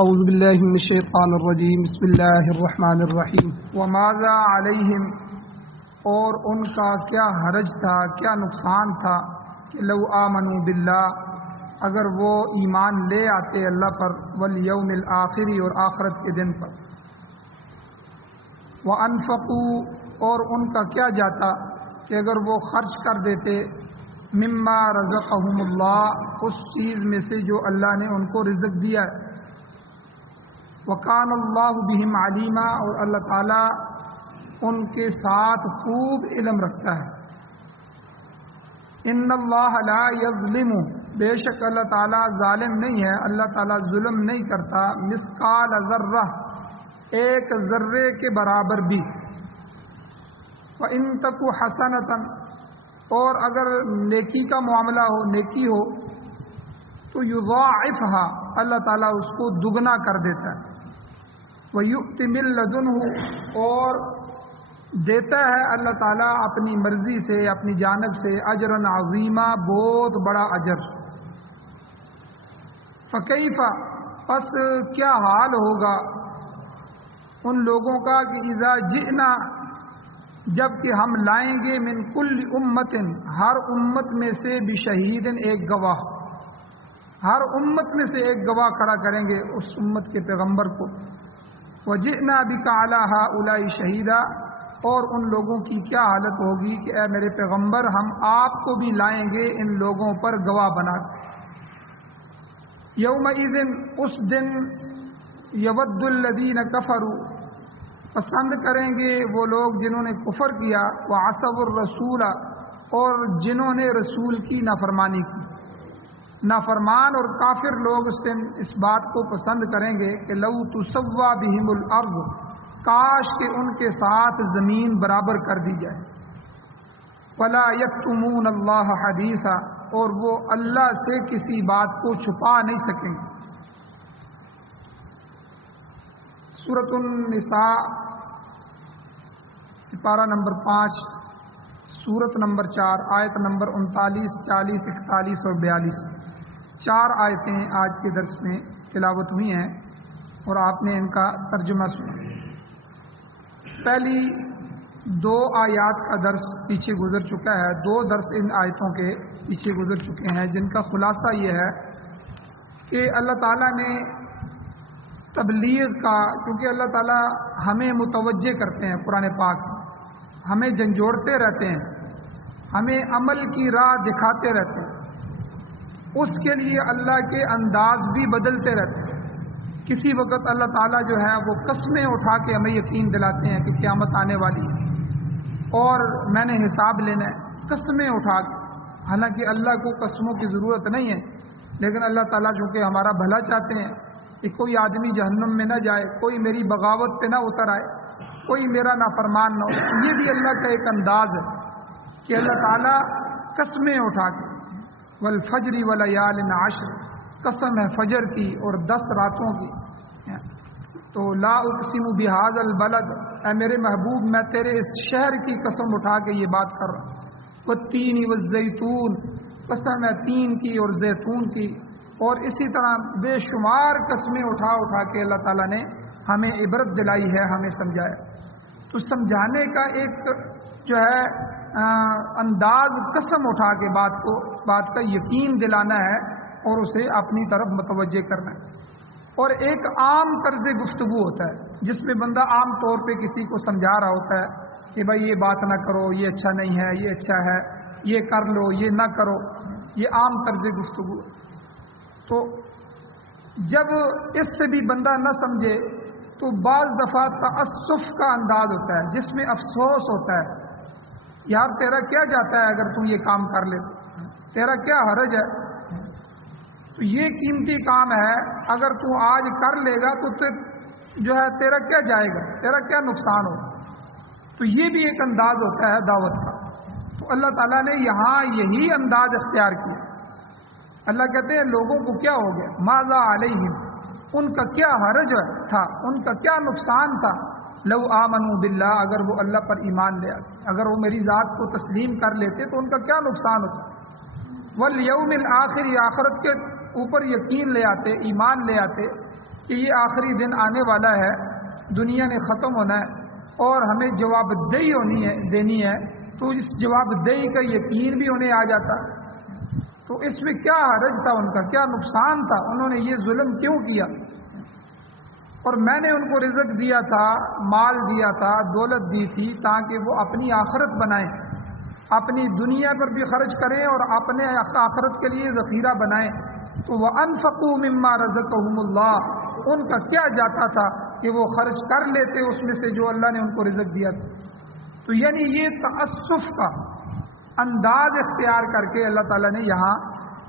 اعوذ باللہ من الشیطان الرجیم بسم اللہ الرحمن الرحیم وماذا علیہم، اور ان کا کیا حرج تھا، کیا نقصان تھا کہ لو آمنوا باللہ، اگر وہ ایمان لے آتے اللہ پر، والیوم الآخر، اور آخرت کے دن پر، وانفقوا، اور ان کا کیا جاتا کہ اگر وہ خرچ کر دیتے، مما رزقہم اللہ، اس چیز میں سے جو اللہ نے ان کو رزق دیا ہے، وکان اللہ بہم علیما، اور اللہ تعالیٰ ان کے ساتھ خوب علم رکھتا ہے۔ ان اللہ لا یظلم، بے شک اللہ تعالیٰ ظالم نہیں ہے، اللہ تعالیٰ ظلم نہیں کرتا، مثقال ذرہ، ایک ذرے کے برابر بھی، وَإِن تَكُ حَسَنَةً، اور اگر نیکی کا معاملہ ہو، نیکی ہو تو یضاعفها، اللہ تعالیٰ اس کو دگنا کر دیتا ہے، وَيُؤْتِ مِن لَّدُنْهُ، اور دیتا ہے اللہ تعالیٰ اپنی مرضی سے، اپنی جانب سے، اجرًا عظیما، بہت بڑا اجر۔ فَكَيْفَ، پس کیا حال ہوگا ان لوگوں کا کہ اذا جئنا، جب کہ ہم لائیں گے، من کل امت، ہر امت میں سے، بشہید، ایک گواہ، ہر امت میں سے ایک گواہ کھڑا کریں گے اس امت کے پیغمبر کو، وجئنا بک علی ہؤلاء شہیدا، اور ان لوگوں کی کیا حالت ہوگی کہ اے میرے پیغمبر، ہم آپ کو بھی لائیں گے ان لوگوں پر گواہ بنا کر۔ یومئذ، اس دن، یود الذین کفروا، پسند کریں گے وہ لوگ جنہوں نے کفر کیا، وعصوا الرسول، اور جنہوں نے رسول کی نافرمانی کی، نافرمان اور کافر لوگ اس دن اس بات کو پسند کریں گے کہ لو تسوی بہم الارض، کاش کہ ان کے ساتھ زمین برابر کر دی جائے، ولا یکتمون اللہ حدیثا، اور وہ اللہ سے کسی بات کو چھپا نہیں سکیں گے۔ سورۃ النساء، سپارہ نمبر 5، سورت نمبر 4، آیت نمبر 39، 40، 41 اور 42، 4 آیتیں آج کے درس میں تلاوت ہوئی ہیں اور آپ نے ان کا ترجمہ سنا۔ پہلی 2 آیات کا درس پیچھے گزر چکا ہے، 2 درس ان آیتوں کے پیچھے گزر چکے ہیں، جن کا خلاصہ یہ ہے کہ اللہ تعالیٰ نے تبلیغ کا، کیونکہ اللہ تعالیٰ ہمیں متوجہ کرتے ہیں، قرآن پاک ہمیں جھنجھوڑتے رہتے ہیں، ہمیں عمل کی راہ دکھاتے رہتے ہیں، اس کے لیے اللہ کے انداز بھی بدلتے رہتے ہیں۔ کسی وقت اللہ تعالیٰ جو ہے وہ قسمیں اٹھا کے ہمیں یقین دلاتے ہیں کہ قیامت آنے والی ہے اور میں نے حساب لینا ہے، قسمیں اٹھا کے، حالانکہ اللہ کو قسموں کی ضرورت نہیں ہے، لیکن اللہ تعالیٰ چونکہ ہمارا بھلا چاہتے ہیں کہ کوئی آدمی جہنم میں نہ جائے، کوئی میری بغاوت پہ نہ اتر آئے، کوئی میرا نافرمان نہ ہو، یہ بھی اللہ کا ایک انداز ہے کہ اللہ تعالیٰ قسمیں اٹھا کے، والفجر ولیال عشر، قسم ہے فجر کی اور 10 راتوں کی، تو لا اقسم بہذا البلد، اے میرے محبوب میں تیرے اس شہر کی قسم اٹھا کے یہ بات کر رہا ہوں، والتین والزیتون، قسم ہے تین کی اور زیتون کی، اور اسی طرح بے شمار قسمیں اٹھا اٹھا کے اللہ تعالیٰ نے ہمیں عبرت دلائی ہے، ہمیں سمجھایا۔ تو سمجھانے کا ایک جو ہے انداز، قسم اٹھا کے بات کا یقین دلانا ہے اور اسے اپنی طرف متوجہ کرنا ہے، اور ایک عام طرز گفتگو ہوتا ہے جس میں بندہ عام طور پہ کسی کو سمجھا رہا ہوتا ہے کہ بھائی یہ بات نہ کرو، یہ اچھا نہیں ہے، یہ اچھا ہے، یہ کر لو، یہ نہ کرو، یہ عام طرز گفتگو۔ تو جب اس سے بھی بندہ نہ سمجھے تو بعض دفعہ تأسف کا انداز ہوتا ہے جس میں افسوس ہوتا ہے، یار تیرا کیا جاتا ہے اگر تم یہ کام کر لے، تیرا کیا حرج ہے، تو یہ قیمتی کام ہے، اگر تو آج کر لے گا تو جو ہے تیرا کیا جائے گا، تیرا کیا نقصان ہوگا۔ تو یہ بھی ایک انداز ہوتا ہے دعوت کا۔ تو اللہ تعالیٰ نے یہاں یہی انداز اختیار کیا۔ اللہ کہتے ہیں لوگوں کو کیا ہو گیا، ماذا علیہم، ان کا کیا حرج تھا، ان کا کیا نقصان تھا، لو آمنوا باللہ، اگر وہ اللہ پر ایمان لے آتے، اگر وہ میری ذات کو تسلیم کر لیتے تو ان کا کیا نقصان ہوتا، والیوم الآخر، آخرت کے اوپر یقین لے آتے، ایمان لے آتے، کہ یہ آخری دن آنے والا ہے، دنیا نے ختم ہونا ہے اور ہمیں جواب دہی دینی ہے، تو اس جواب دہی کا یقین بھی انہیں آ جاتا، تو اس میں کیا حرج تھا، ان کا کیا نقصان تھا، انہوں نے یہ ظلم کیوں کیا؟ اور میں نے ان کو رزق دیا تھا، مال دیا تھا، دولت دی تھی، تاکہ وہ اپنی آخرت بنائیں، اپنی دنیا پر بھی خرچ کریں اور اپنے آخرت کے لیے ذخیرہ بنائیں۔ تو وَأَنفَقُوا مِمَّا رَزَقَهُمُ اللَّهُ، ان کا کیا جاتا تھا کہ وہ خرچ کر لیتے اس میں سے جو اللہ نے ان کو رزق دیا تھا۔ تو یعنی یہ تعسف کا انداز اختیار کر کے اللہ تعالیٰ نے یہاں،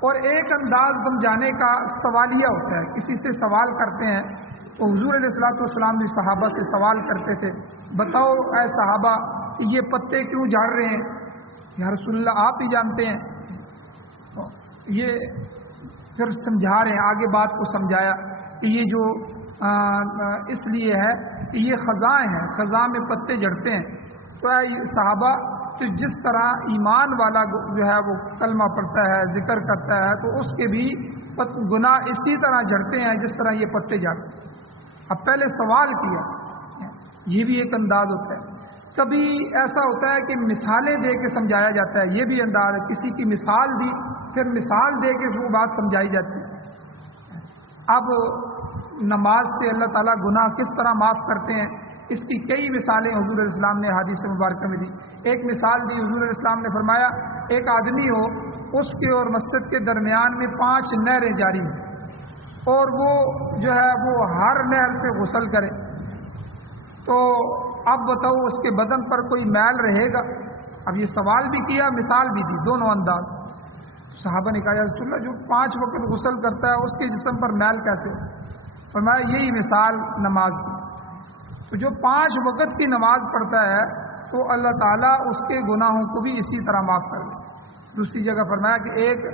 اور ایک انداز سمجھانے کا سوالیہ ہوتا ہے، کسی سے سوال کرتے ہیں تو حضور علیہ الصلوۃ بھی صحابہ سے سوال کرتے تھے، بتاؤ اے صحابہ کہ یہ پتے کیوں جھڑ رہے ہیں؟ یا رسول اللہ آپ ہی جانتے ہیں۔ تو یہ پھر سمجھا رہے ہیں، آگے بات کو سمجھایا کہ یہ جو اس لیے ہے کہ یہ خزاں ہیں، خزاں میں پتے جھڑتے ہیں۔ تو اے صحابہ، تو جس طرح ایمان والا جو ہے وہ کلمہ پڑھتا ہے، ذکر کرتا ہے، تو اس کے بھی گناہ اسی طرح جھڑتے ہیں جس طرح یہ پتے جھڑتے ہیں۔ اب پہلے سوال کیا، یہ بھی ایک انداز ہوتا ہے۔ کبھی ایسا ہوتا ہے کہ مثالیں دے کے سمجھایا جاتا ہے، یہ بھی انداز ہے، کسی کی مثال دی پھر مثال دے کے وہ بات سمجھائی جاتی ہے۔ اب نماز سے اللہ تعالیٰ گناہ کس طرح معاف کرتے ہیں، اس کی کئی مثالیں حضور علیہ السلام نے حدیث مبارکہ میں دی۔ ایک مثال دی، حضور علیہ السلام نے فرمایا ایک آدمی ہو، اس کے اور مسجد کے درمیان میں 5 نہریں جاری ہیں، اور وہ جو ہے وہ ہر نہر سے غسل کرے، تو اب بتاؤ اس کے بدن پر کوئی میل رہے گا؟ اب یہ سوال بھی کیا، مثال بھی دی، دونوں انداز۔ صحابہ نے کہا یا رسول اللہ جو 5 وقت غسل کرتا ہے اس کے جسم پر میل کیسے؟ فرمایا یہی مثال نماز کی، تو جو 5 وقت کی نماز پڑھتا ہے تو اللہ تعالیٰ اس کے گناہوں کو بھی اسی طرح معاف کر دے۔ دوسری جگہ فرمایا کہ ایک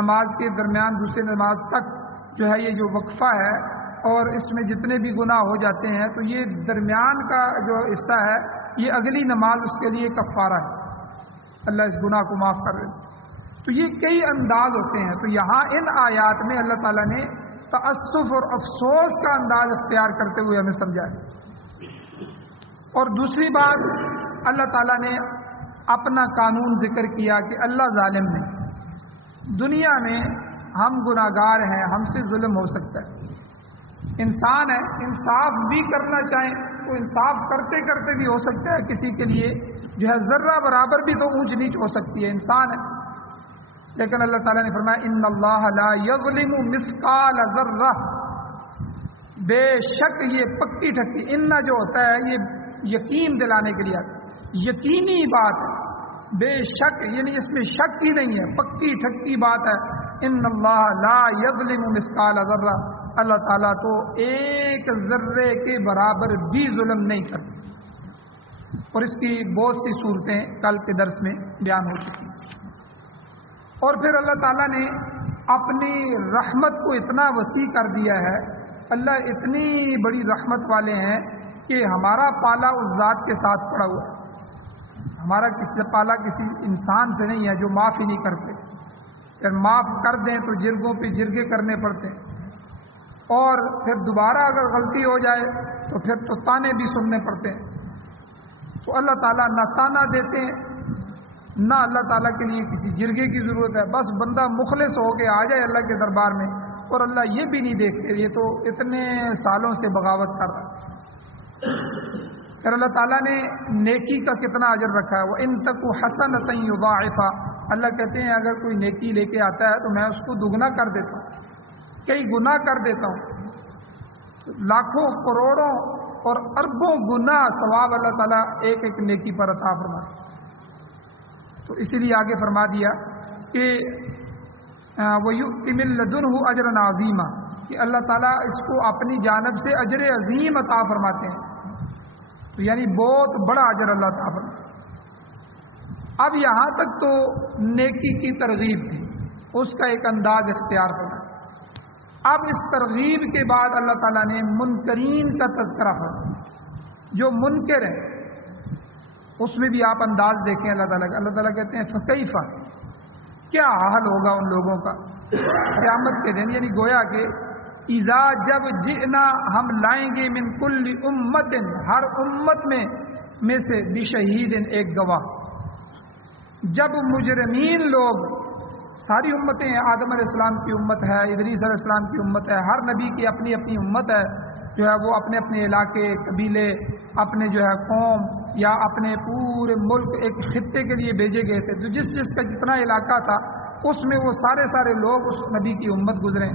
نماز کے درمیان دوسری نماز تک جو ہے یہ جو وقفہ ہے اور اس میں جتنے بھی گناہ ہو جاتے ہیں تو یہ درمیان کا جو حصہ ہے یہ اگلی نماز اس کے لیے کفارہ ہے، اللہ اس گناہ کو معاف کر دے۔ تو یہ کئی انداز ہوتے ہیں، تو یہاں ان آیات میں اللہ تعالیٰ نے تأسف اور افسوس کا انداز اختیار کرتے ہوئے ہمیں سمجھایا۔ اور دوسری بات، اللہ تعالیٰ نے اپنا قانون ذکر کیا کہ اللہ ظالم نہیں، دنیا میں ہم گناہگار ہیں، ہم سے ظلم ہو سکتا ہے، انسان ہے، انصاف بھی کرنا چاہیں تو انصاف کرتے کرتے بھی ہو سکتا ہے کسی کے لیے جو ہے ذرہ برابر بھی تو اونچ نیچ ہو سکتی ہے، انسان ہے۔ لیکن اللہ تعالیٰ نے فرمایا ان اللہ لا یظلم مثقال ذرہ، بے شک یہ پکی ٹھکی، ان جو ہوتا ہے یہ یقین دلانے کے لیے آتا ہے، یقینی بات ہے، بے شک یعنی اس میں شک ہی نہیں ہے، پکی ٹھکی بات ہے، ان اللہ لا یظلم مثقال ذرہ، اللہ تعالیٰ تو ایک ذرے کے برابر بھی ظلم نہیں کرتا۔ اور اس کی بہت سی صورتیں کل کے درس میں بیان ہو چکی ہیں۔ اور پھر اللہ تعالیٰ نے اپنی رحمت کو اتنا وسیع کر دیا ہے، اللہ اتنی بڑی رحمت والے ہیں کہ ہمارا پالا اس ذات کے ساتھ پڑا ہوا ہے، ہمارا پالا کسی انسان سے نہیں ہے جو معاف ہی نہیں کرتے، اگر معاف کر دیں تو جرگوں پہ جرگے کرنے پڑتے ہیں، اور پھر دوبارہ اگر غلطی ہو جائے تو پھر تو تانے بھی سننے پڑتے ہیں۔ تو اللہ تعالیٰ نہ تانا دیتے ہیں نہ اللہ تعالیٰ کے لیے کسی جرگے کی ضرورت ہے، بس بندہ مخلص ہو کے آ جائے اللہ کے دربار میں، اور اللہ یہ بھی نہیں دیکھتے یہ تو اتنے سالوں سے بغاوت کر رہا ہے۔ پھر اللہ تعالیٰ نے نیکی کا کتنا اجر رکھا ہے، وَإِن تَكُ حَسَنَةً يُضَاعِفْهَا، اللہ کہتے ہیں اگر کوئی نیکی لے کے آتا ہے تو میں اس کو دگنا کر دیتا ہوں، کئی گنا کر دیتا ہوں، لاکھوں کروڑوں اور اربوں گنا ثواب اللہ تعالیٰ ایک ایک نیکی پر عطا فرمائے۔ تو اسی لیے آگے فرما دیا کہ وَيُؤْتِ مِن لَّدُنْهُ أَجْرًا عَظِيمًا، کہ اللہ تعالیٰ اس کو اپنی جانب سے اجر عظیم عطا فرماتے ہیں، تو یعنی بہت بڑا اجر اللہ عطا فرماتے ہیں۔ اب یہاں تک تو نیکی کی ترغیب تھی، اس کا ایک انداز اختیار کرنا۔ اب اس ترغیب کے بعد اللہ تعالیٰ نے منکرین کا تذکرہ فرمایا، جو منکر ہیں اس میں بھی آپ انداز دیکھیں اللہ تعالیٰ کا۔ اللہ تعالیٰ کہتے ہیں فکیفہ، کیا حال ہوگا ان لوگوں کا قیامت کے دن، یعنی گویا کہ اذا جب جئنا ہم لائیں گے من کل امت ہر امت میں سے بشہید ایک گواہ. جب مجرمین لوگ ساری امتیں آدم علیہ السلام کی امت ہے، ادریس علیہ السلام کی امت ہے، ہر نبی کی اپنی اپنی امت ہے جو ہے وہ اپنے اپنے علاقے قبیلے اپنے جو ہے قوم یا اپنے پورے ملک ایک خطے کے لیے بھیجے گئے تھے. تو جس کا جتنا علاقہ تھا اس میں وہ سارے لوگ اس نبی کی امت گزرے.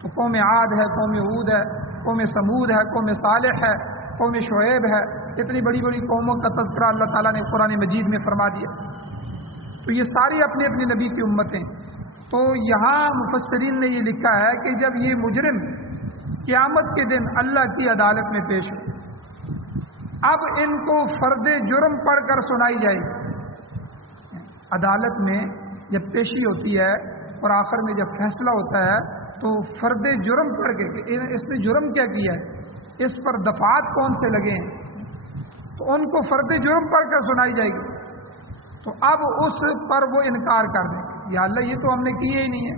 تو قوم عاد ہے، قوم ہود ہے، قوم سمود ہے، قوم صالح ہے، قوم شعیب ہے. اتنی بڑی بڑی قوموں کا تذکرہ اللہ تعالیٰ نے قرآن مجید میں فرما دیا. تو یہ ساری اپنے اپنے نبی کی امتیں. تو یہاں مفسرین نے یہ لکھا ہے کہ جب یہ مجرم قیامت کے دن اللہ کی عدالت میں پیش ہو، اب ان کو فرد جرم پڑھ کر سنائی جائے گی. عدالت میں جب پیشی ہوتی ہے اور آخر میں جب فیصلہ ہوتا ہے تو فرد جرم پڑھ کے کہ اس نے جرم کیا کیا ہے، اس پر دفعات کون سے لگے ہیں، تو ان کو فرد جرم پڑھ کر سنائی جائے گی. تو اب اس پر وہ انکار کر دیں، یا اللہ یہ تو ہم نے کیے ہی نہیں ہے.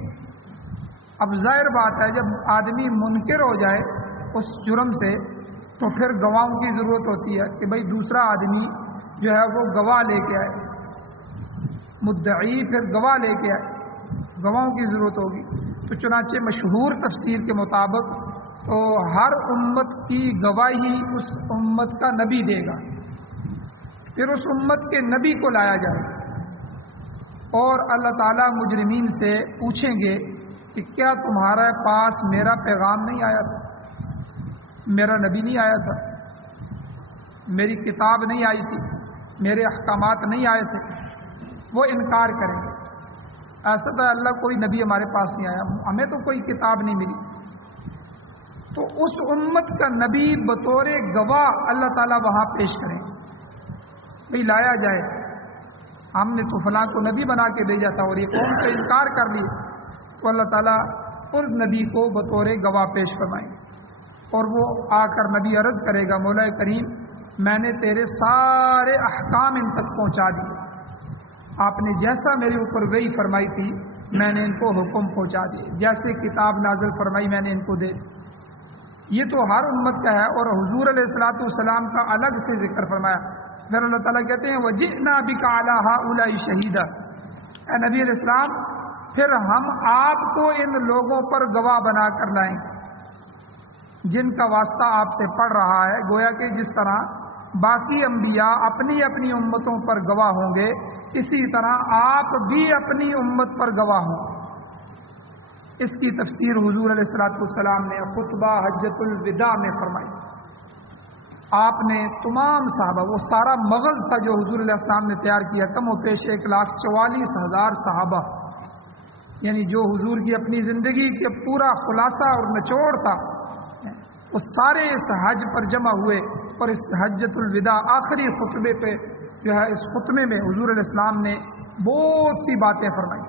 اب ظاہر بات ہے جب آدمی منکر ہو جائے اس جرم سے تو پھر گواہوں کی ضرورت ہوتی ہے کہ بھئی دوسرا آدمی جو ہے وہ گواہ لے کے آئے، مدعی پھر گواہ لے کے آئے، گواہوں کی ضرورت ہوگی. تو چنانچہ مشہور تفسیر کے مطابق تو ہر امت کی گواہی اس امت کا نبی دے گا، پھر اس امت کے نبی کو لایا جائے گا اور اللہ تعالیٰ مجرمین سے پوچھیں گے کہ کیا تمہارے پاس میرا پیغام نہیں آیا تھا، میرا نبی نہیں آیا تھا، میری کتاب نہیں آئی تھی، میرے احکامات نہیں آئے تھے. وہ انکار کریں گے، ایسا تو اللہ کوئی نبی ہمارے پاس نہیں آیا، ہمیں تو کوئی کتاب نہیں ملی. تو اس امت کا نبی بطور گواہ اللہ تعالیٰ وہاں پیش کریں گے. بھئی لایا جائے، ہم نے تو فلاں کو نبی بنا کے بھیجا تھا اور یہ قوم سے انکار کر لی. تو اللہ تعالیٰ اس نبی کو بطور گواہ پیش فرمائیں گے اور وہ آ کر نبی عرض کرے گا مولا کریم میں نے تیرے سارے احکام ان تک پہنچا دیے، آپ نے جیسا میرے اوپر وحی فرمائی تھی میں نے ان کو حکم پہنچا دیے، جیسے کتاب نازل فرمائی میں نے ان کو دے. یہ تو ہر امت کا ہے. اور حضور علیہ الصلوۃ والسلام کا الگ سے ذکر فرمایا. پھر اللہ تعالیٰ کہتے ہیں وَجِئْنَا بِكَ عَلَىٰ هَٰؤُلَاءِ شَهِيدًا، اے نبی علیہ السلام پھر ہم آپ کو ان لوگوں پر گواہ بنا کر لائیں گے جن کا واسطہ آپ سے پڑ رہا ہے. گویا کہ جس طرح باقی انبیاء اپنی اپنی امتوں پر گواہ ہوں گے اسی طرح آپ بھی اپنی امت پر گواہ ہوں. اس کی تفسیر حضور علیہ الصلوۃ والسلام نے خطبہ حجۃ الوداع میں فرمائی. آپ نے تمام صحابہ، وہ سارا مغز تھا جو حضور علیہ السلام نے تیار کیا، کم و بیش 1,44,000 صحابہ، یعنی جو حضور کی اپنی زندگی کے پورا خلاصہ اور نچوڑ تھا، وہ سارے اس حج پر جمع ہوئے. اور اس حجۃ الوداع آخری خطبے پہ جو ہے اس خطبے میں حضور علیہ السلام نے بہت سی باتیں فرمائی.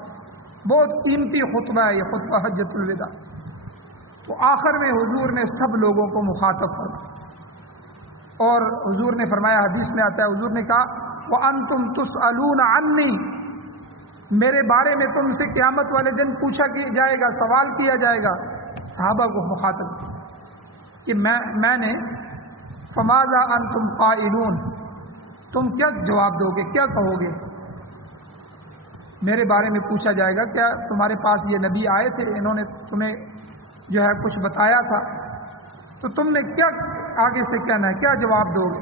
بہت قیمتی خطبہ ہے یہ خطبہ حجۃ الوداع. تو آخر میں حضور نے سب لوگوں کو مخاطب فرمایا اور حضور نے فرمایا، حدیث میں آتا ہے حضور نے کہا وَأَنْتُمْ تُسْأَلُونَ عَنِّي، میرے بارے میں تم سے قیامت والے دن پوچھا جائے گا، سوال کیا جائے گا. صحابہ کو مخاطب کہ میں نے فَمَاذَا أَنْتُمْ قَائِلُونَ، تم کیا جواب دو گے، کیا کہو گے؟ میرے بارے میں پوچھا جائے گا کیا تمہارے پاس یہ نبی آئے تھے، انہوں نے تمہیں جو ہے کچھ بتایا تھا، تو تم نے کیا آگے سے کہنا ہے، کیا جواب دو گے؟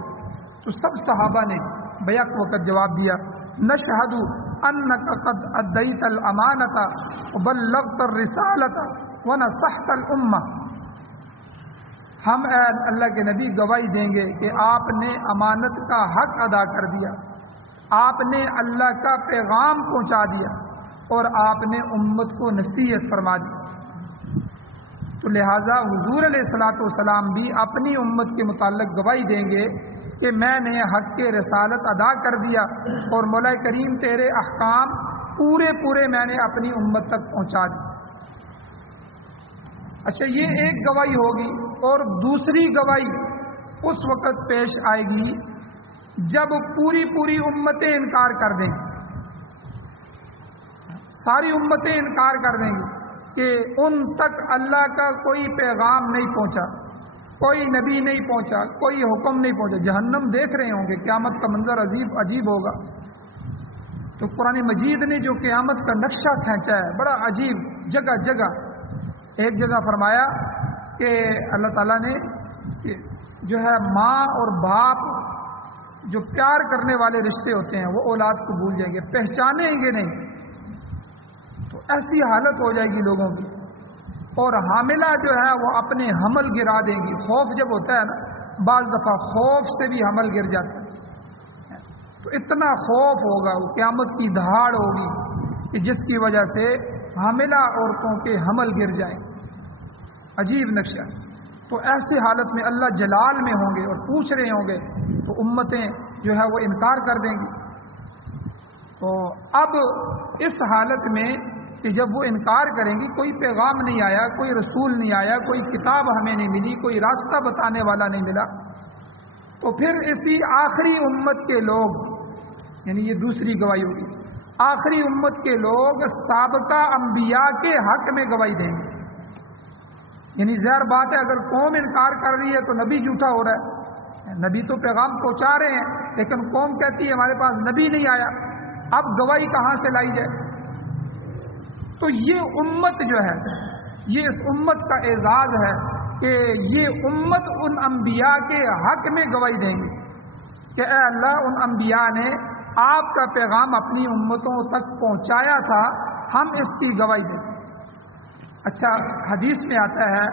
تو سب صحابہ نے بیک وقت جواب دیا نشہد انک قد ادیت الامانۃ وبلغت الرسالۃ ونصحت الامہ، ہم اے اللہ کے نبی گواہی دیں گے کہ آپ نے امانت کا حق ادا کر دیا، آپ نے اللہ کا پیغام پہنچا دیا اور آپ نے امت کو نصیحت فرما دی. تو لہٰذا حضور علیہ الصلوۃ والسلام بھی اپنی امت کے متعلق گواہی دیں گے کہ میں نے حق کے رسالت ادا کر دیا اور مولا کریم تیرے احکام پورے میں نے اپنی امت تک پہنچا دی. اچھا یہ ایک گواہی ہوگی. اور دوسری گواہی اس وقت پیش آئے گی جب پوری امتیں انکار کر دیں گی، ساری امتیں انکار کر دیں گی. کہ ان تک اللہ کا کوئی پیغام نہیں پہنچا، کوئی نبی نہیں پہنچا، کوئی حکم نہیں پہنچا، جہنم دیکھ رہے ہوں گے، قیامت کا منظر عجیب ہوگا۔ تو قرآن مجید نے جو قیامت کا نقشہ کھینچا ہے بڑا عجیب، جگہ جگہ ایک جگہ فرمایا کہ اللہ تعالیٰ نے جو ہے ماں اور باپ جو پیار کرنے والے رشتے ہوتے ہیں وہ اولاد کو بھول جائیں گے، پہچانیں گے نہیں، تو ایسی حالت ہو جائے گی لوگوں کی۔ اور حاملہ جو ہے وہ اپنے حمل گرا دیں گی۔ خوف جب ہوتا ہے نا، بعض دفعہ خوف سے بھی حمل گر جاتا ہے، تو اتنا خوف ہوگا، وہ قیامت کی دہاڑ ہوگی کہ جس کی وجہ سے حاملہ عورتوں کے حمل گر جائیں۔ عجیب نقشہ۔ تو ایسی حالت میں اللہ جلال میں ہوں گے اور پوچھ رہے ہوں گے، تو امتیں جو ہے وہ انکار کر دیں گی۔ تو اب اس حالت میں کہ جب وہ انکار کریں گی، کوئی پیغام نہیں آیا، کوئی رسول نہیں آیا، کوئی کتاب ہمیں نہیں ملی، کوئی راستہ بتانے والا نہیں ملا، تو پھر اسی آخری امت کے لوگ، یعنی یہ دوسری گواہی ہوگی، آخری امت کے لوگ سابقہ انبیاء کے حق میں گواہی دیں گے۔ یعنی ظاہر بات ہے، اگر قوم انکار کر رہی ہے تو نبی جھوٹا ہو رہا ہے، نبی تو پیغام پہنچا رہے ہیں، لیکن قوم کہتی ہے ہمارے پاس نبی نہیں آیا، اب گواہی کہاں سے لائی جائے؟ تو یہ امت جو ہے، یہ اس امت کا اعزاز ہے کہ یہ امت ان انبیاء کے حق میں گواہی دیں گی کہ اے اللہ، ان انبیاء نے آپ کا پیغام اپنی امتوں تک پہنچایا تھا، ہم اس کی گواہی دیں گے۔ اچھا، حدیث میں آتا ہے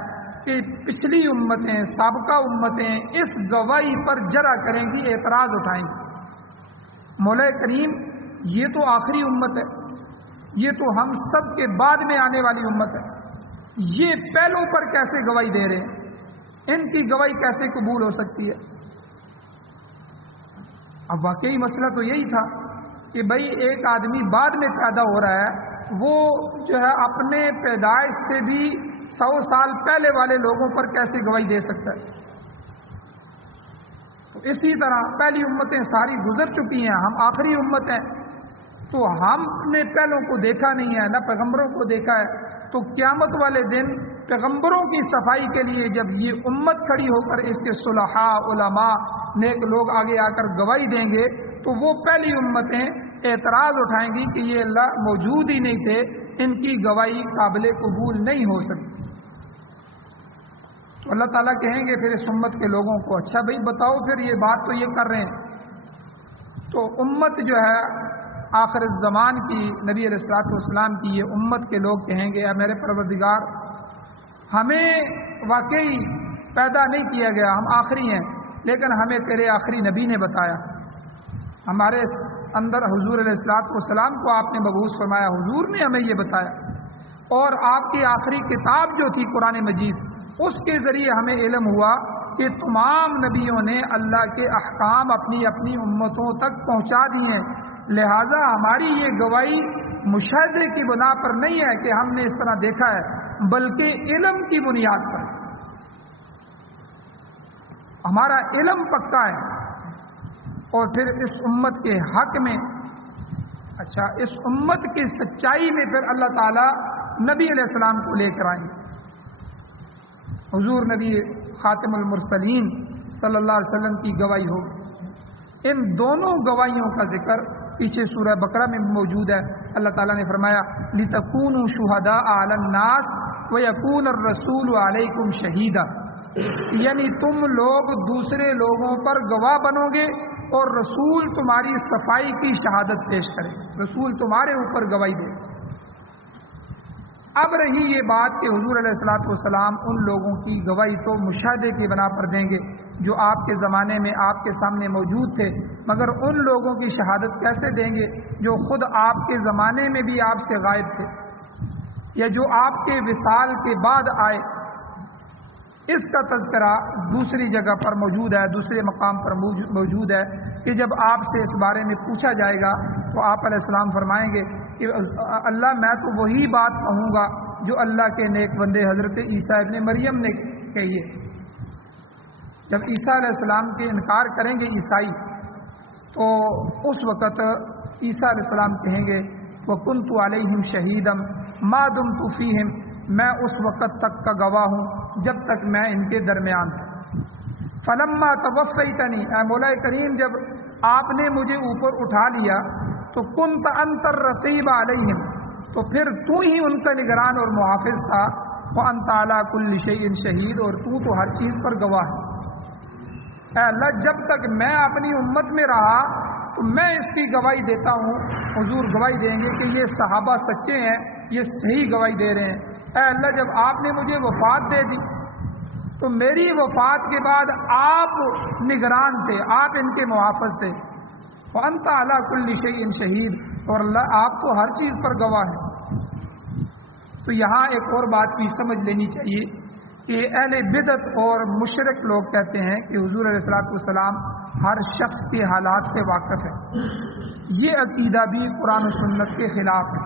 کہ پچھلی امتیں، سابقہ امتیں اس گواہی پر جرا کریں گی، اعتراض اٹھائیں گی۔ مولا کریم یہ تو آخری امت ہے، یہ تو ہم سب کے بعد میں آنے والی امت ہے، یہ پہلوں پر کیسے گواہی دے رہے ہیں، ان کی گواہی کیسے قبول ہو سکتی ہے؟ اب واقعی مسئلہ تو یہی تھا کہ بھئی ایک آدمی بعد میں پیدا ہو رہا ہے، وہ جو ہے اپنے پیدائش سے بھی 100 سال پہلے والے لوگوں پر کیسے گواہی دے سکتا ہے؟ تو اسی طرح پہلی امتیں ساری گزر چکی ہیں، ہم آخری امت ہیں، تو ہم نے پہلوں کو دیکھا نہیں ہے، نہ پیغمبروں کو دیکھا ہے، تو قیامت والے دن پیغمبروں کی صفائی کے لیے جب یہ امت کھڑی ہو کر اس کے صلحاء، علماء، نیک لوگ آگے آ کر گواہی دیں گے، تو وہ پہلی امتیں اعتراض اٹھائیں گی کہ یہ اللہ موجود ہی نہیں تھے، ان کی گواہی قابل قبول نہیں ہو سکتی۔ تو اللہ تعالیٰ کہیں گے پھر اس امت کے لوگوں کو، اچھا بھائی بتاؤ، پھر یہ بات تو یہ کر رہے ہیں۔ تو امت جو ہے آخر الزمان کی، نبی علیہ الصلوۃ والسلام کی یہ امت کے لوگ کہیں گے، اے میرے پروردگار، ہمیں واقعی پیدا نہیں کیا گیا، ہم آخری ہیں، لیکن ہمیں تیرے آخری نبی نے بتایا، ہمارے اندر حضور علیہ الصلوۃ والسلام کو آپ نے مبعوث فرمایا، حضور نے ہمیں یہ بتایا، اور آپ کی آخری کتاب جو تھی قرآن مجید، اس کے ذریعے ہمیں علم ہوا کہ تمام نبیوں نے اللہ کے احکام اپنی اپنی امتوں تک پہنچا دیے ہیں، لہٰذا ہماری یہ گواہی مشاہدے کی بنا پر نہیں ہے کہ ہم نے اس طرح دیکھا ہے، بلکہ علم کی بنیاد پر ہمارا علم پکا ہے۔ اور پھر اس امت کے حق میں، اچھا اس امت کی سچائی میں پھر اللہ تعالیٰ نبی علیہ السلام کو لے کر آئیں گے، حضور نبی خاتم المرسلین صلی اللہ علیہ وسلم کی گواہی ہوگی۔ ان دونوں گواہیوں کا ذکر پیچھے سورہ بقرہ میں موجود ہے۔ اللہ تعالیٰ نے فرمایا لِتَكُونُوا شُهَدَاءَ عَلَى النَّاسِ وَيَكُونَ الرَّسُولُ عَلَيْكُمْ شَهِيدًا، یعنی تم لوگ دوسرے لوگوں پر گواہ بنو گے اور رسول تمہاری صفائی کی شہادت پیش کرے، رسول تمہارے اوپر گواہی دے۔ اب رہی یہ بات کہ حضور علیہ الصلوۃ والسلام ان لوگوں کی گواہی تو مشاہدے کی بنا پر دیں گے جو آپ کے زمانے میں آپ کے سامنے موجود تھے، مگر ان لوگوں کی شہادت کیسے دیں گے جو خود آپ کے زمانے میں بھی آپ سے غائب تھے یا جو آپ کے وصال کے بعد آئے؟ اس کا تذکرہ دوسری جگہ پر موجود ہے، دوسرے مقام پر موجود ہے کہ جب آپ سے اس بارے میں پوچھا جائے گا تو آپ علیہ السلام فرمائیں گے کہ اللہ میں تو وہی بات کہوں گا جو اللہ کے نیک بندے حضرت عیسیٰ ابن مریم نے کہی ہے۔ جب عیسیٰ علیہ السلام کے انکار کریں گے عیسائی تو اس وقت عیسیٰ علیہ السلام کہیں گے وَكُنْتُ عَلَيْهِمْ شَهِيدًا مَا دُمْتُ فِيهِمْ، میں اس وقت تک کا گواہ ہوں جب تک میں ان کے درمیان تھا۔ فلما توفیتنی، اے مولا کریم جب آپ نے مجھے اوپر اٹھا لیا تو کنت انت الرقیب علیہم، تو پھر تو ہی ان کا نگران اور محافظ تھا، وانت علی کل شیء شہید، اور تو ہر چیز پر گواہ ہے۔ اے اللہ جب تک میں اپنی امت میں رہا تو میں اس کی گواہی دیتا ہوں، حضور گواہی دیں گے کہ یہ صحابہ سچے ہیں، یہ صحیح گواہی دے رہے ہیں۔ اے اللہ جب آپ نے مجھے وفات دے دی تو میری وفات کے بعد آپ نگران تھے، آپ ان کے محافظ تھے، وانت علی کل شیء شہید، اور اللہ آپ کو ہر چیز پر گواہ ہے۔ تو یہاں ایک اور بات بھی سمجھ لینی چاہیے کہ اہل بدعت اور مشرک لوگ کہتے ہیں کہ حضور علیہ الصلوۃ والسلام ہر شخص کے حالات سے واقف ہے۔ یہ عقیدہ بھی قرآن و سنت کے خلاف ہے۔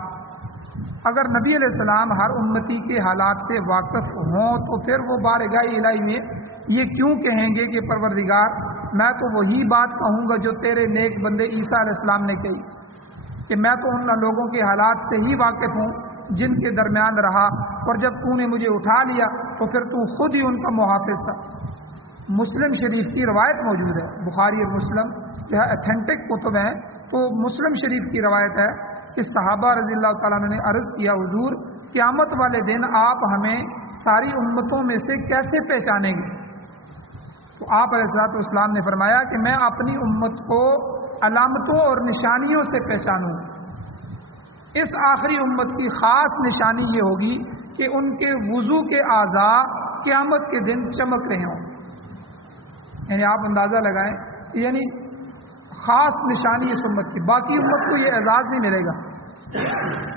اگر نبی علیہ السلام ہر امتی کے حالات سے واقف ہوں تو پھر وہ بارگاہ الہی میں یہ کیوں کہیں گے کہ پروردگار میں تو وہی بات کہوں گا جو تیرے نیک بندے عیسیٰ علیہ السلام نے کہی، کہ میں تو ان لوگوں کے حالات سے ہی واقف ہوں جن کے درمیان رہا، اور جب تو نے مجھے اٹھا لیا تو پھر تو خود ہی ان کا محافظ تھا۔ مسلم شریف کی روایت موجود ہے، بخاری اور مسلم جو ہے اتھینٹک کتب ہیں، تو مسلم شریف کی روایت ہے کہ صحابہ رضی اللہ تعالیٰ عنہ نے عرض کیا حضور قیامت والے دن آپ ہمیں ساری امتوں میں سے کیسے پہچانیں گے؟ تو آپ علیہ الصلوۃ والسلام نے فرمایا کہ میں اپنی امت کو علامتوں اور نشانیوں سے پہچانوں۔ اس آخری امت کی خاص نشانی یہ ہوگی کہ ان کے وضو کے اعضاء قیامت کے دن چمک رہے ہوں، یعنی آپ اندازہ لگائیں، یعنی خاص نشانی اس امت کی، باقی امت کو یہ اعزاز نہیں ملے گا،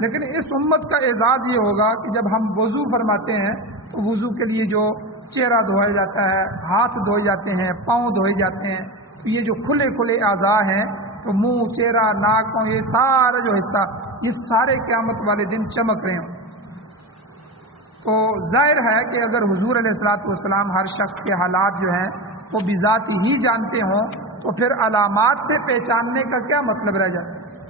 لیکن اس امت کا اعزاز یہ ہوگا کہ جب ہم وضو فرماتے ہیں تو وضو کے لیے جو چہرہ دھویا جاتا ہے، ہاتھ دھوئے جاتے ہیں، پاؤں دھوئے جاتے ہیں، تو یہ جو کھلے کھلے اعضاء ہیں، تو منہ، چہرہ، ناک، پاؤں، یہ سارا جو حصہ یہ سارے قیامت والے دن چمک رہے ہوں۔ تو ظاہر ہے کہ اگر حضور علیہ الصلوۃ والسلام ہر شخص کے حالات جو ہیں وہ بذات ہی جانتے ہوں تو پھر علامات سے پہچاننے کا کیا مطلب رہ جاتا ہے؟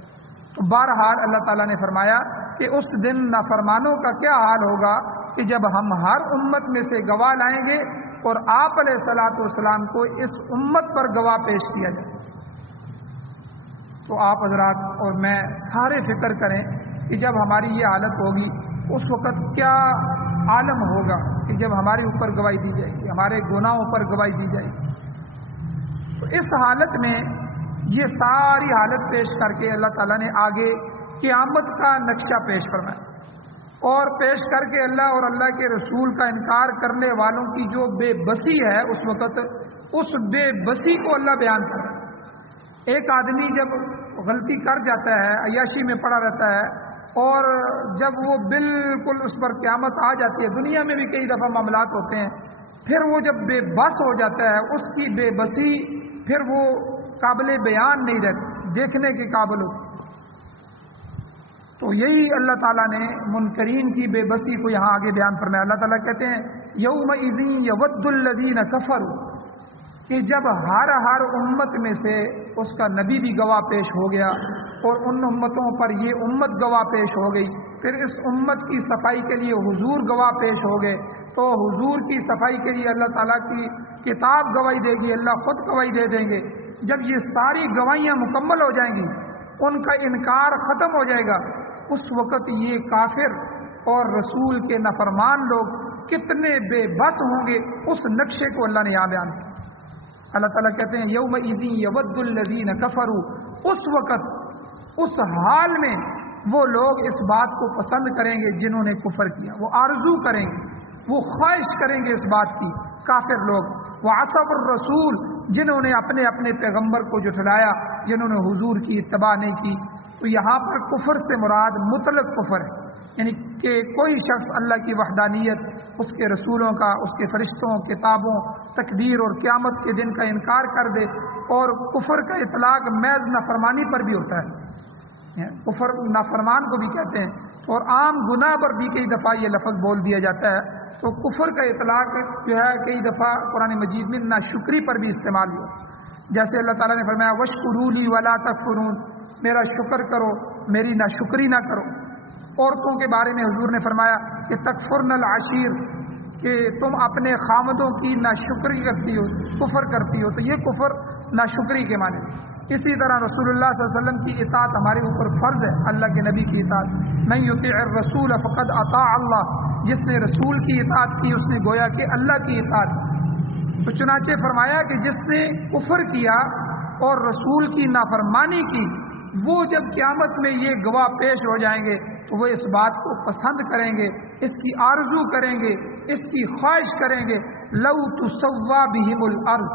تو بہرحال اللہ تعالیٰ نے فرمایا کہ اس دن نافرمانوں کا کیا حال ہوگا کہ جب ہم ہر امت میں سے گواہ لائیں گے اور آپ علیہ الصلوۃ والسلام کو اس امت پر گواہ پیش کیا جائے۔ تو آپ حضرات اور میں سارے فکر کریں کہ جب ہماری یہ حالت ہوگی اس وقت کیا عالم ہوگا کہ جب ہمارے اوپر گواہی دی جائے گی، ہمارے گناہوں پر گواہی دی جائے گی۔ تو اس حالت میں یہ ساری حالت پیش کر کے اللہ تعالیٰ نے آگے قیامت کا نقشہ پیش فرمایا، اور پیش کر کے اللہ اور اللہ کے رسول کا انکار کرنے والوں کی جو بے بسی ہے اس وقت، اس بے بسی کو اللہ بیان کر رہا ہے۔ ایک آدمی جب غلطی کر جاتا ہے، عیاشی میں پڑا رہتا ہے، اور جب وہ بالکل اس پر قیامت آ جاتی ہے، دنیا میں بھی کئی دفعہ معاملات ہوتے ہیں، پھر وہ جب بے بس ہو جاتا ہے، اس کی بے بسی پھر وہ قابل بیان نہیں رہتی، دیکھنے کے قابل ہوتی۔ تو یہی اللہ تعالیٰ نے منکرین کی بے بسی کو یہاں آگے بیان فرمایا۔ اللہ تعالیٰ کہتے ہیں یومئذ یود الذین کفروا، کہ جب ہر امت میں سے اس کا نبی بھی گواہ پیش ہو گیا اور ان امتوں پر یہ امت گواہ پیش ہو گئی، پھر اس امت کی صفائی کے لیے حضور گواہ پیش ہو گئے، تو حضور کی صفائی کے لیے اللہ تعالیٰ کی کتاب گواہی دے گی، اللہ خود گواہی دے دیں گے۔ جب یہ ساری گواہیاں مکمل ہو جائیں گی، ان کا انکار ختم ہو جائے گا، اس وقت یہ کافر اور رسول کے نافرمان لوگ کتنے بے بس ہوں گے، اس نقشے کو اللہ نے یہاں بیان کیا۔ اللہ تعالیٰ کہتے ہیں یومئذ یود الذین کفروا، اس وقت اس حال میں وہ لوگ اس بات کو پسند کریں گے جنہوں نے کفر کیا، وہ آرزو کریں گے، وہ خواہش کریں گے اس بات کی، کافر لوگ، وعصوا الرسول، جنہوں نے اپنے اپنے پیغمبر کو جھٹلایا، جنہوں نے حضور کی اتباع نہیں کی۔ تو یہاں پر کفر سے مراد مطلق کفر ہے، یعنی کہ کوئی شخص اللہ کی وحدانیت، اس کے رسولوں کا، اس کے فرشتوں، کتابوں، تقدیر اور قیامت کے دن کا انکار کر دے۔ اور کفر کا اطلاق محض نافرمانی پر بھی ہوتا ہے، کفر نافرمان کو بھی کہتے ہیں، اور عام گناہ پر بھی کئی دفعہ یہ لفظ بول دیا جاتا ہے۔ تو کفر کا اطلاق جو ہے کئی دفعہ قرآن مجید میں ناشکری پر بھی استعمال ہوا، جیسے اللہ تعالیٰ نے فرمایا وَاشْكُرُوا لِي وَلَا تَكْفُرُونَ، میرا شکر کرو، میری ناشکری نہ کرو۔ عورتوں کے بارے میں حضور نے فرمایا کہ تکفرن العشیر، کہ تم اپنے خامدوں کی ناشکری کرتی ہو، کفر کرتی ہو، تو یہ کفر ناشکری کے معنی۔ اسی طرح رسول اللہ صلی اللہ علیہ وسلم کی اطاعت ہمارے اوپر فرض ہے، اللہ کے نبی کی اطاعت۔ من یطیع الرسول فقد اطاع اللہ، جس نے رسول کی اطاعت کی اس نے گویا کہ اللہ کی اطاعت کی۔ تو چنانچہ فرمایا کہ جس نے کفر کیا اور رسول کی نافرمانی کی، وہ جب قیامت میں یہ گواہ پیش ہو جائیں گے تو وہ اس بات کو پسند کریں گے، اس کی آرزو کریں گے، اس کی خواہش کریں گے، لو تسوا بہم الارض،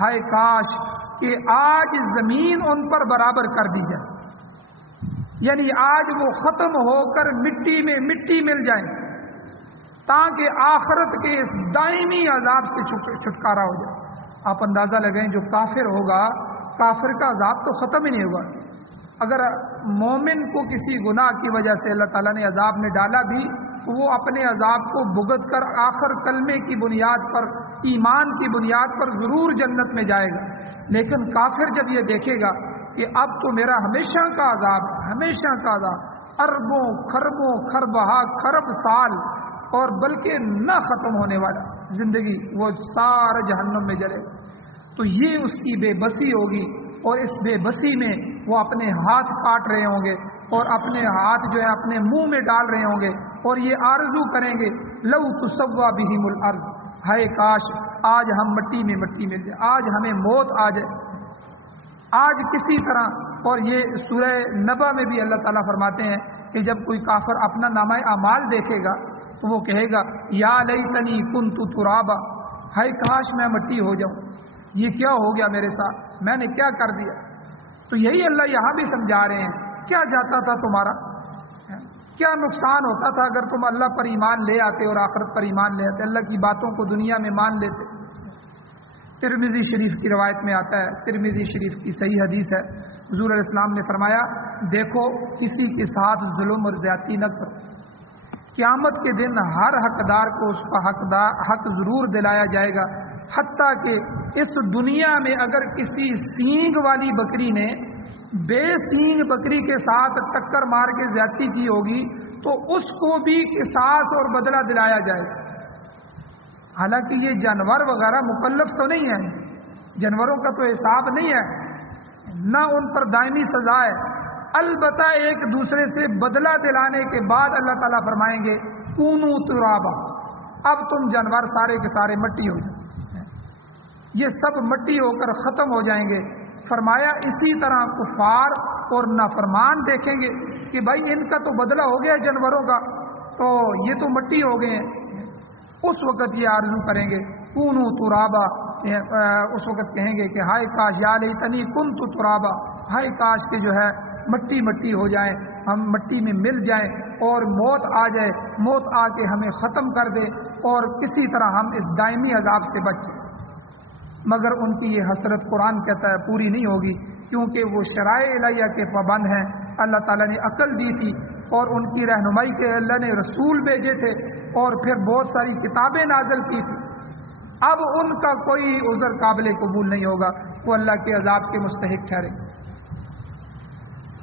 ہائے کاش کہ آج زمین ان پر برابر کر دی جائے، یعنی آج وہ ختم ہو کر مٹی میں مٹی مل جائیں، تاکہ آخرت کے اس دائمی عذاب سے چھٹکارا ہو جائے۔ آپ اندازہ لگائیں جو کافر ہوگا، کافر کا عذاب تو ختم ہی نہیں ہوگا۔ اگر مومن کو کسی گناہ کی وجہ سے اللہ تعالیٰ نے عذاب میں ڈالا بھی، تو وہ اپنے عذاب کو بھگت کر آخر کلمے کی بنیاد پر، ایمان کی بنیاد پر ضرور جنت میں جائے گا۔ لیکن کافر جب یہ دیکھے گا کہ اب تو میرا ہمیشہ کا عذاب، ہمیشہ کا عذاب، اربوں خربوں خربہا خرب سال، اور بلکہ نہ ختم ہونے والا زندگی، وہ سارا جہنم میں جلے، تو یہ اس کی بے بسی ہوگی، اور اس بے بسی میں وہ اپنے ہاتھ کاٹ رہے ہوں گے اور اپنے ہاتھ جو ہے اپنے منہ میں ڈال رہے ہوں گے، اور یہ آرزو کریں گے لو تسوا بہم الارض، ہائے کاش آج ہم مٹی میں مٹی مل جائے، آج ہمیں موت آ جائے، آج کسی طرح۔ اور یہ سورہ نبا میں بھی اللہ تعالیٰ فرماتے ہیں کہ جب کوئی کافر اپنا نامہ اعمال دیکھے گا تو وہ کہے گا یا لیتنی کنت ترابا، ہائے کاش میں مٹی ہو جاؤں، یہ کیا ہو گیا میرے ساتھ، میں نے کیا کر دیا۔ تو یہی اللہ یہاں بھی سمجھا رہے ہیں، کیا جاتا تھا تمہارا، کیا نقصان ہوتا تھا اگر تم اللہ پر ایمان لے آتے اور آخرت پر ایمان لے آتے، اللہ کی باتوں کو دنیا میں مان لیتے۔ ترمذی شریف کی روایت میں آتا ہے، ترمذی شریف کی صحیح حدیث ہے، حضور علیہ السلام نے فرمایا دیکھو کسی کے ساتھ ظلم اور زیادتی نہ کرو، قیامت کے دن ہر حقدار کو اس کا حق ضرور دلایا جائے گا، حتیٰ کہ اس دنیا میں اگر کسی سینگ والی بکری نے بے سینگ بکری کے ساتھ ٹکر مار کے زیادتی کی ہوگی تو اس کو بھی قصاص اور بدلہ دلایا جائے گا۔ حالانکہ یہ جانور وغیرہ مکلف تو نہیں ہے، جانوروں کا تو حساب نہیں ہے، نہ ان پر دائمی سزا ہے، البتہ ایک دوسرے سے بدلہ دلانے کے بعد اللہ تعالیٰ فرمائیں گے کونو ترابا، اب تم جانور سارے کے سارے مٹی ہو جائیں، یہ سب مٹی ہو کر ختم ہو جائیں گے۔ فرمایا اسی طرح کفار اور نافرمان دیکھیں گے کہ بھائی ان کا تو بدلہ ہو گیا جانوروں کا، تو یہ تو مٹی ہو گئے ہیں، اس وقت یہ آرزو کریں گے کونو ترابا، اس وقت کہیں گے کہ ہائے کاش یا لیتنی کنت ترابا، ہائے کاش کہ جو ہے مٹی مٹی ہو جائیں، ہم مٹی میں مل جائیں اور موت آ جائے، موت آ کے ہمیں ختم کر دے اور کسی طرح ہم اس دائمی عذاب سے بچیں۔ مگر ان کی یہ حسرت قرآن کہتا ہے پوری نہیں ہوگی، کیونکہ وہ شرائع الہیہ کے پابند ہیں، اللہ تعالیٰ نے عقل دی تھی اور ان کی رہنمائی کے اللہ نے رسول بھیجے تھے اور پھر بہت ساری کتابیں نازل کی تھی، اب ان کا کوئی عذر قابل قبول نہیں ہوگا، وہ اللہ کے عذاب کے مستحق ٹھہرے۔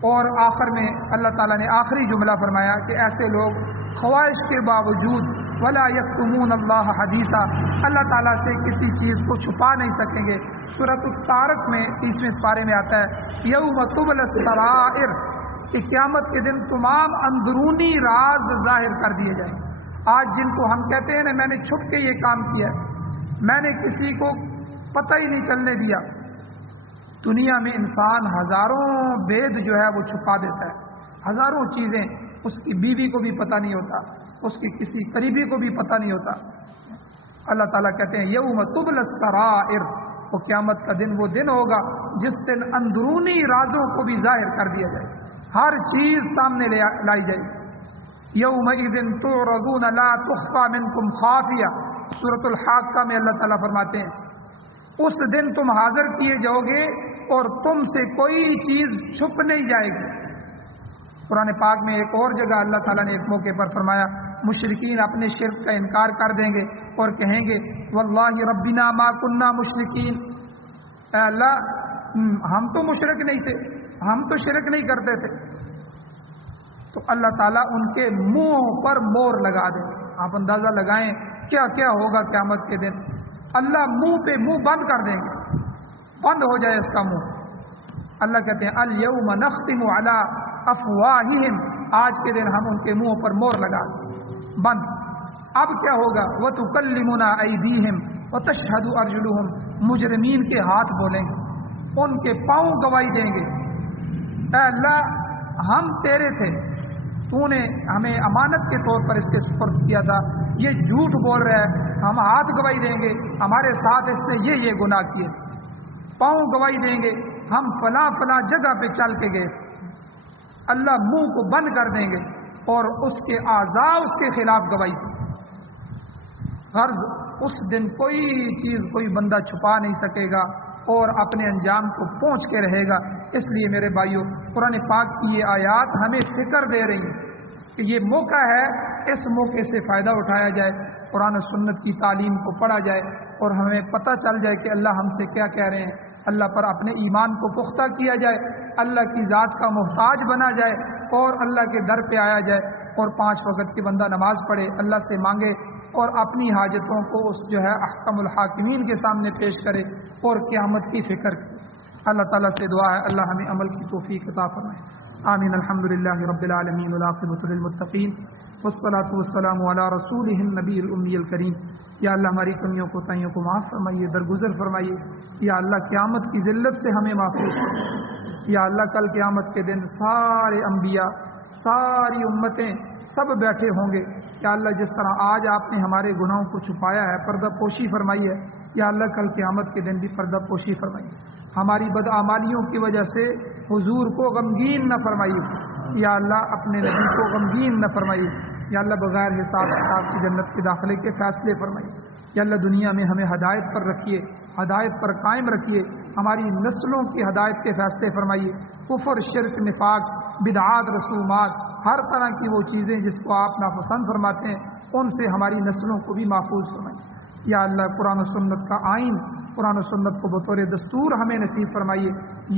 اور آخر میں اللہ تعالیٰ نے آخری جملہ فرمایا کہ ایسے لوگ خواہش کے باوجود ولا یکتمون اللہ حدیثا، اللہ تعالیٰ سے کسی چیز کو چھپا نہیں سکیں گے۔ سورۃ الطارق میں 30ویں پارے میں آتا ہے یوم تبلی السرائر، کہ قیامت کے دن تمام اندرونی راز ظاہر کر دیے جائیں۔ آج جن کو ہم کہتے ہیں نا میں نے چھپ کے یہ کام کیا، میں نے کسی کو پتہ ہی نہیں چلنے دیا، دنیا میں انسان ہزاروں بید جو ہے وہ چھپا دیتا ہے، ہزاروں چیزیں اس کی بیوی کو بھی پتہ نہیں ہوتا، اس کی کسی قریبی کو بھی پتہ نہیں ہوتا۔ اللہ تعالیٰ کہتے ہیں یوم تبلی السرائر، وہ قیامت کا دن وہ دن ہوگا جس دن اندرونی رازوں کو بھی ظاہر کر دیا جائے، ہر چیز سامنے لائی جائے۔ یومئذ تعرضون لا تخفى منکم خافیہ، سورۃ الحاقہ میں اللہ تعالیٰ فرماتے ہیں اس دن تم حاضر کیے جاؤ گے اور تم سے کوئی چیز چھپ نہیں جائے گی۔ قرآن پاک میں ایک اور جگہ اللہ تعالیٰ نے ایک موقع پر فرمایا مشرکین اپنے شرک کا انکار کر دیں گے اور کہیں گے واللہ ربنا ما کننا مشرکین، اے اللہ ہم تو مشرک نہیں تھے، ہم تو شرک نہیں کرتے تھے۔ تو اللہ تعالیٰ ان کے منہ پر مور لگا دیں. آپ اندازہ لگائیں کیا کیا ہوگا قیامت کے دن. اللہ منہ پہ منہ بند کر دیں گے, بند ہو جائے اس کا منہ. اللہ کہتے ہیں الیوم نختم علی افواہہم, آج کے دن ہم ان کے منہ پر مور لگا دیں, بند. اب کیا ہوگا؟ وَتُكَلِّمُنَا أَيْدِيهِمْ وَتَشْهَدُ أَرْجُلُهُم, مجرمین کے ہاتھ بولیں گے, ان کے پاؤں گواہی دیں گے. اے اللہ ہم تیرے تھے, تو نے ہمیں امانت کے طور پر اس کے سپرد کیا تھا, یہ جھوٹ بول رہا ہے, ہم ہاتھ گواہی دیں گے ہمارے ساتھ اس نے یہ گناہ کیے. پاؤں گواہی دیں گے ہم فلاں فلاں جگہ پہ چل کے گئے. اللہ منہ کو بند کر دیں گے اور اس کے اعضاء اس کے خلاف گواہی دیں. غرض اس دن کوئی چیز کوئی بندہ چھپا نہیں سکے گا اور اپنے انجام کو پہنچ کے رہے گا. اس لیے میرے بھائیوں, قرآن پاک کی یہ آیات ہمیں فکر دے رہی ہیں کہ یہ موقع ہے, اس موقع سے فائدہ اٹھایا جائے, قرآن و سنت کی تعلیم کو پڑھا جائے اور ہمیں پتہ چل جائے کہ اللہ ہم سے کیا کہہ رہے ہیں. اللہ پر اپنے ایمان کو پختہ کیا جائے, اللہ کی ذات کا محتاج بنا جائے اور اللہ کے در پہ آیا جائے اور 5 وقت کی بندہ نماز پڑھے, اللہ سے مانگے اور اپنی حاجتوں کو اس احکم الحاکمین کے سامنے پیش کرے اور قیامت کی فکر کرے. اللہ تعالیٰ سے دعا ہے اللہ ہمیں عمل کی توفیق عطا فرمائے. آمین. الحمدللہ رب العالمین والعاقبۃ للمتقین والصلاۃ والسلام علی رسولہ النبی الامی الکریم. یا اللہ ہماری کمیوں کو تائیوں کو معاف فرمائیے, درگزر فرمائیے. یا اللہ قیامت کی ذلت سے ہمیں محفوظ فرمائیے. یا اللہ کل قیامت کے دن سارے انبیاء, ساری امتیں سب بیٹھے ہوں گے. یا اللہ جس طرح آج آپ نے ہمارے گناہوں کو چھپایا ہے, پردہ پوشی فرمائی ہے, یا اللہ کل قیامت کے دن بھی پردہ پوشی فرمائیے. ہماری بدعمالیوں کی وجہ سے حضور کو غمگین نہ فرمائیے. یا اللہ اپنے نبی کو غمگین نہ فرمائیے. یا اللہ بغیر حساب کتاب کی جنت کے داخلے کے فیصلے فرمائیے. یا اللہ دنیا میں ہمیں ہدایت پر رکھیے, ہدایت پر قائم رکھیے, ہماری نسلوں کی ہدایت کے فیصلے فرمائیے. کفر, شرک, نفاق, بدعات, رسومات, ہر طرح کی وہ چیزیں جس کو آپ ناپسند فرماتے ہیں ان سے ہماری نسلوں کو بھی محفوظ فرمائیے. یا اللہ قرآن و سنت کا آئین, قرآن و سنت کو بطور دستور ہمیں نصیب فرمائیے.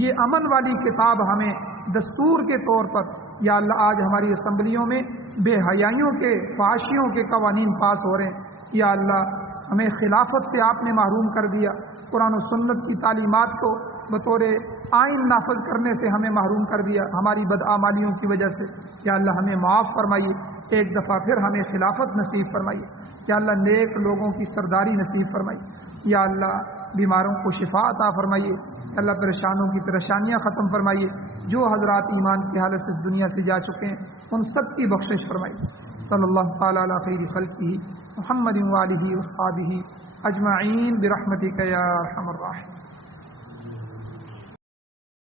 یہ امن والی کتاب ہمیں دستور کے طور پر, یا اللہ آج ہماری اسمبلیوں میں بے حیائیوں کے, فحاشیوں کے قوانین پاس ہو رہے ہیں. یا اللہ ہمیں خلافت سے آپ نے محروم کر دیا, قرآن و سنت کی تعلیمات کو بطور آئین نافذ کرنے سے ہمیں محروم کر دیا ہماری بدعمالیوں کی وجہ سے. یا اللہ ہمیں معاف فرمائیے, ایک دفعہ پھر ہمیں خلافت نصیب فرمائیے. یا اللہ نیک لوگوں کی سرداری نصیب فرمائیے. یا اللہ بیماروں کو شفا عطا فرمائیے. اللہ پریشانوں کی پریشانیاں ختم فرمائیے. جو حضرات ایمان کی حالت سے اس دنیا سے جا چکے ہیں ان سب کی بخشش فرمائیے. صلی اللہ تعالیٰ علی خیر خلقہ محمد وآلہ وصحبہ اجمعین برحمتک یا ارحم الراحمین.